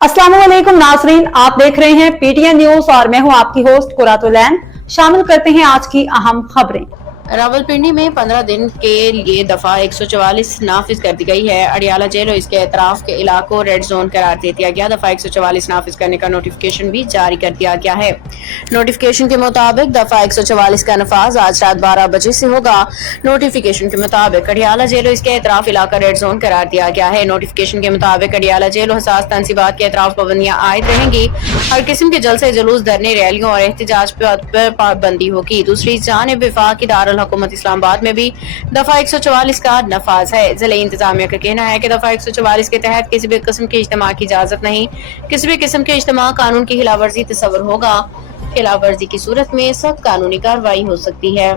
अस्सलाम वालेकुम नाजरीन, आप देख रहे हैं पीटीएन न्यूज और मैं हूं आपकी होस्ट कुरातुलैन। शामिल करते हैं आज की अहम खबरें। रावलपिंडी में 15 दिन के लिए दफा 144 नाफिज कर दी गई है। अडियाला जेल और इसके अतराफ के इलाकों रेड जोन करार दे दिया गया। दफा 144 नाफिज करने का नोटिफिकेशन भी जारी कर दिया गया है। नोटिफिकेशन के मुताबिक दफा 144 का नफाज आज रात 12 बजे से होगा। नोटिफिकेशन के मुताबिक अडियाला जेल और इसके अतराफ इलाका रेड जोन करार दिया गया है। नोटिफिकेशन के मुताबिक अडियाला जेल और हसास तनसीबात के अतराफ पाबंदियां आयद रहेंगी। हर किस्म के जलसे जुलूस, धरने, रैलियों और एहतजाज पर पाबंदी होगी। दूसरी जानिब वफाकी दारुल हुकूमत इस्लामाबाद में भी दफा 144 का नफाज है। जिले इंतजामिया का कहना है कि दफा 144 के तहत किसी भी किस्म के इज्तिमा की इजाजत नहीं। किसी भी किस्म के इज्तिमा कानून की खिलाफवर्जी तस्वर होगा। खिलाफवर्जी की सूरत में सख्त कानूनी कार्रवाई हो सकती है।